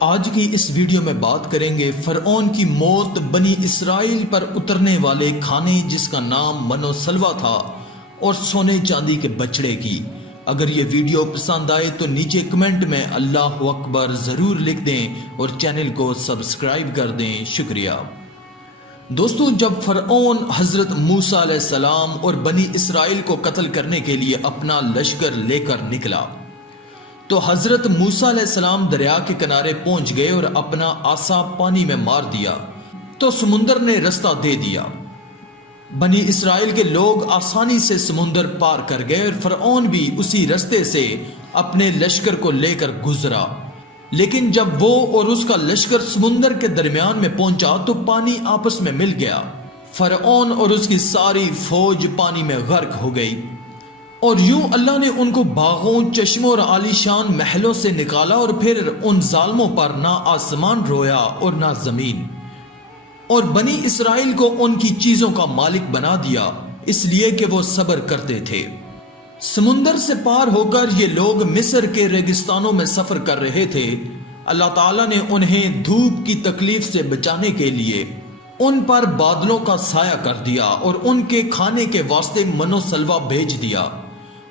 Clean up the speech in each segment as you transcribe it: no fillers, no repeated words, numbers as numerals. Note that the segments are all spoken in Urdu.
آج کی اس ویڈیو میں بات کریں گے فرعون کی موت بنی اسرائیل پر اترنے والے کھانے جس کا نام من و سلوہ تھا اور سونے چاندی کے بچڑے کی۔ اگر یہ ویڈیو پسند آئے تو نیچے کمنٹ میں اللہ اکبر ضرور لکھ دیں اور چینل کو سبسکرائب کر دیں، شکریہ۔ دوستو، جب فرعون حضرت موسیٰ علیہ السلام اور بنی اسرائیل کو قتل کرنے کے لیے اپنا لشکر لے کر نکلا تو حضرت موسیٰ علیہ السلام دریا کے کنارے پہنچ گئے اور اپنا عصا پانی میں مار دیا تو سمندر نے رستہ دے دیا۔ بنی اسرائیل کے لوگ آسانی سے سمندر پار کر گئے اور فرعون بھی اسی رستے سے اپنے لشکر کو لے کر گزرا، لیکن جب وہ اور اس کا لشکر سمندر کے درمیان میں پہنچا تو پانی آپس میں مل گیا۔ فرعون اور اس کی ساری فوج پانی میں غرق ہو گئی، اور یوں اللہ نے ان کو باغوں، چشموں اور عالیشان محلوں سے نکالا، اور پھر ان ظالموں پر نہ آسمان رویا اور نہ زمین، اور بنی اسرائیل کو ان کی چیزوں کا مالک بنا دیا، اس لیے کہ وہ صبر کرتے تھے۔ سمندر سے پار ہو کر یہ لوگ مصر کے ریگستانوں میں سفر کر رہے تھے۔ اللہ تعالیٰ نے انہیں دھوپ کی تکلیف سے بچانے کے لیے ان پر بادلوں کا سایہ کر دیا اور ان کے کھانے کے واسطے من و سلوہ بھیج دیا۔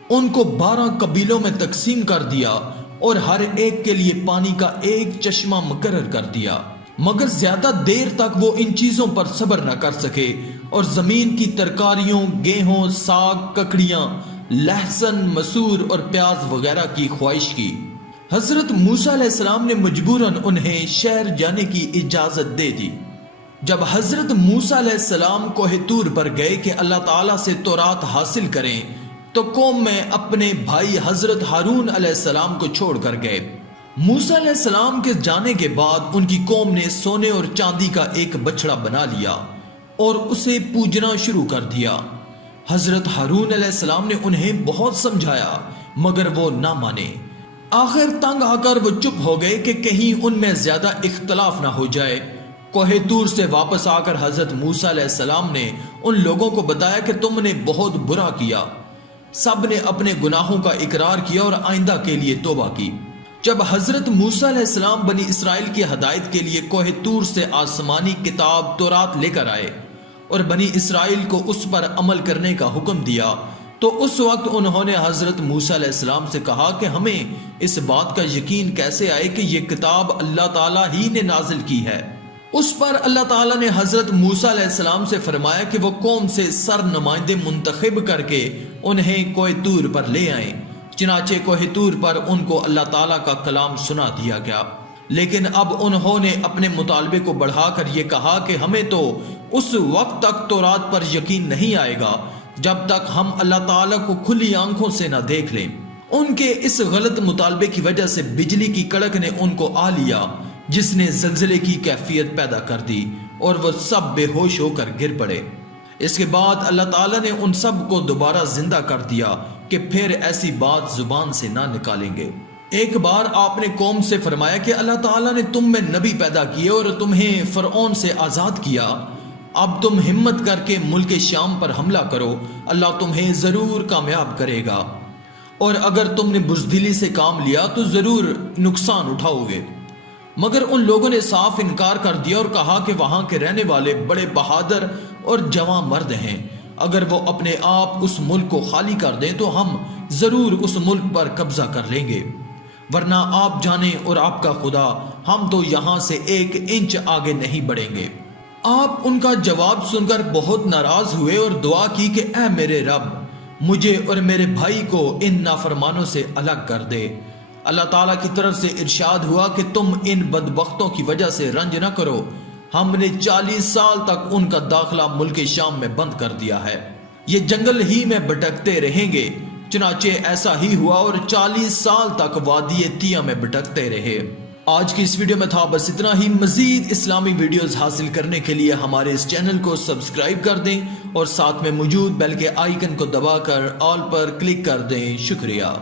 ان کو 12 قبیلوں میں تقسیم کر دیا اور ہر ایک کے لیے پانی کا ایک چشمہ مقرر کر دیا، مگر زیادہ دیر تک وہ ان چیزوں پر صبر نہ کر سکے اور زمین کی ترکاریوں، گیہوں، ساگ، ککڑیاں، لہسن، مسور اور پیاز وغیرہ کی خواہش کی۔ حضرت موسیٰ علیہ السلام نے مجبوراً انہیں شہر جانے کی اجازت دے دی۔ جب حضرت موسیٰ علیہ السلام کوہ طور پر گئے کہ اللہ تعالیٰ سے تورات حاصل کریں تو قوم میں اپنے بھائی حضرت ہارون علیہ السلام کو چھوڑ کر گئے۔ موسیٰ علیہ السلام کے جانے کے بعد ان کی قوم نے سونے اور چاندی کا ایک بچڑا بنا لیا اور اسے پوجنا شروع کر دیا۔ حضرت ہارون علیہ السلام نے انہیں بہت سمجھایا مگر وہ نہ مانے۔ آخر تنگ آ کر وہ چپ ہو گئے کہ کہیں ان میں زیادہ اختلاف نہ ہو جائے۔ کوہ طور سے واپس آ کر حضرت موسیٰ علیہ السلام نے ان لوگوں کو بتایا کہ تم نے بہت برا کیا۔ سب نے اپنے گناہوں کا اقرار کیا اور آئندہ کے لیے توبہ کی۔ جب حضرت موسیٰ علیہ السلام بنی اسرائیل کی ہدایت کے لیے کوہ طور سے آسمانی کتاب تورات لے کر آئے اور بنی اسرائیل کو اس پر عمل کرنے کا حکم دیا تو اس وقت انہوں نے حضرت موسیٰ علیہ السلام سے کہا کہ ہمیں اس بات کا یقین کیسے آئے کہ یہ کتاب اللہ تعالیٰ ہی نے نازل کی ہے۔ اس پر اللہ تعالیٰ نے حضرت موسیٰ علیہ السلام سے فرمایا کہ وہ قوم سے سر نمائندے منتخب کر کے انہیں کوہ طور پر لے آئیں۔ چنانچہ کوہ طور پر ان کو اللہ تعالیٰ کا کلام سنا دیا گیا، لیکن اب انہوں نے اپنے مطالبے کو بڑھا کر یہ کہا کہ ہمیں تو اس وقت تک تورات پر یقین نہیں آئے گا جب تک ہم اللہ تعالیٰ کو کھلی آنکھوں سے نہ دیکھ لیں۔ ان کے اس غلط مطالبے کی وجہ سے بجلی کی کڑک نے ان کو آ لیا جس نے زلزلے کی کیفیت پیدا کر دی اور وہ سب بے ہوش ہو کر گر پڑے۔ اس کے بعد اللہ تعالیٰ نے ان سب کو دوبارہ زندہ کر دیا کہ پھر ایسی بات زبان سے نہ نکالیں گے۔ ایک بار آپ نے قوم سے فرمایا کہ اللہ تعالیٰ نے تم میں نبی پیدا کیے اور تمہیں فرعون سے آزاد کیا، اب تم ہمت کر کے ملک شام پر حملہ کرو، اللہ تمہیں ضرور کامیاب کرے گا، اور اگر تم نے بزدلی سے کام لیا تو ضرور نقصان اٹھاؤ گے۔ مگر ان لوگوں نے صاف انکار کر دیا اور کہا کہ وہاں کے رہنے والے بڑے بہادر اور جواں مرد ہیں، اگر وہ اپنے آپ اس ملک کو خالی کر دیں تو ہم ضرور اس ملک پر قبضہ کر لیں گے، ورنہ آپ جانیں اور آپ کا خدا ہم تو یہاں سے 1 انچ آگے نہیں بڑھیں گے۔ آپ ان کا جواب سن کر بہت ناراض ہوئے اور دعا کی کہ اے میرے رب، مجھے اور میرے بھائی کو ان نافرمانوں سے الگ کر دے۔ اللہ تعالیٰ کی طرف سے ارشاد ہوا کہ تم ان بدبختوں کی وجہ سے رنج نہ کرو، ہم نے 40 سال تک ان کا داخلہ ملک شام میں بند کر دیا ہے، یہ جنگل ہی میں بھٹکتے رہیں گے۔ چنانچہ ایسا ہی ہوا اور 40 سال تک وادی تیہ میں بھٹکتے رہے۔ آج کی اس ویڈیو میں تھا بس اتنا ہی۔ مزید اسلامی ویڈیوز حاصل کرنے کے لیے ہمارے اس چینل کو سبسکرائب کر دیں اور ساتھ میں موجود بیل کے آئیکن کو دبا کر آل پر کلک کر دیں، شکریہ۔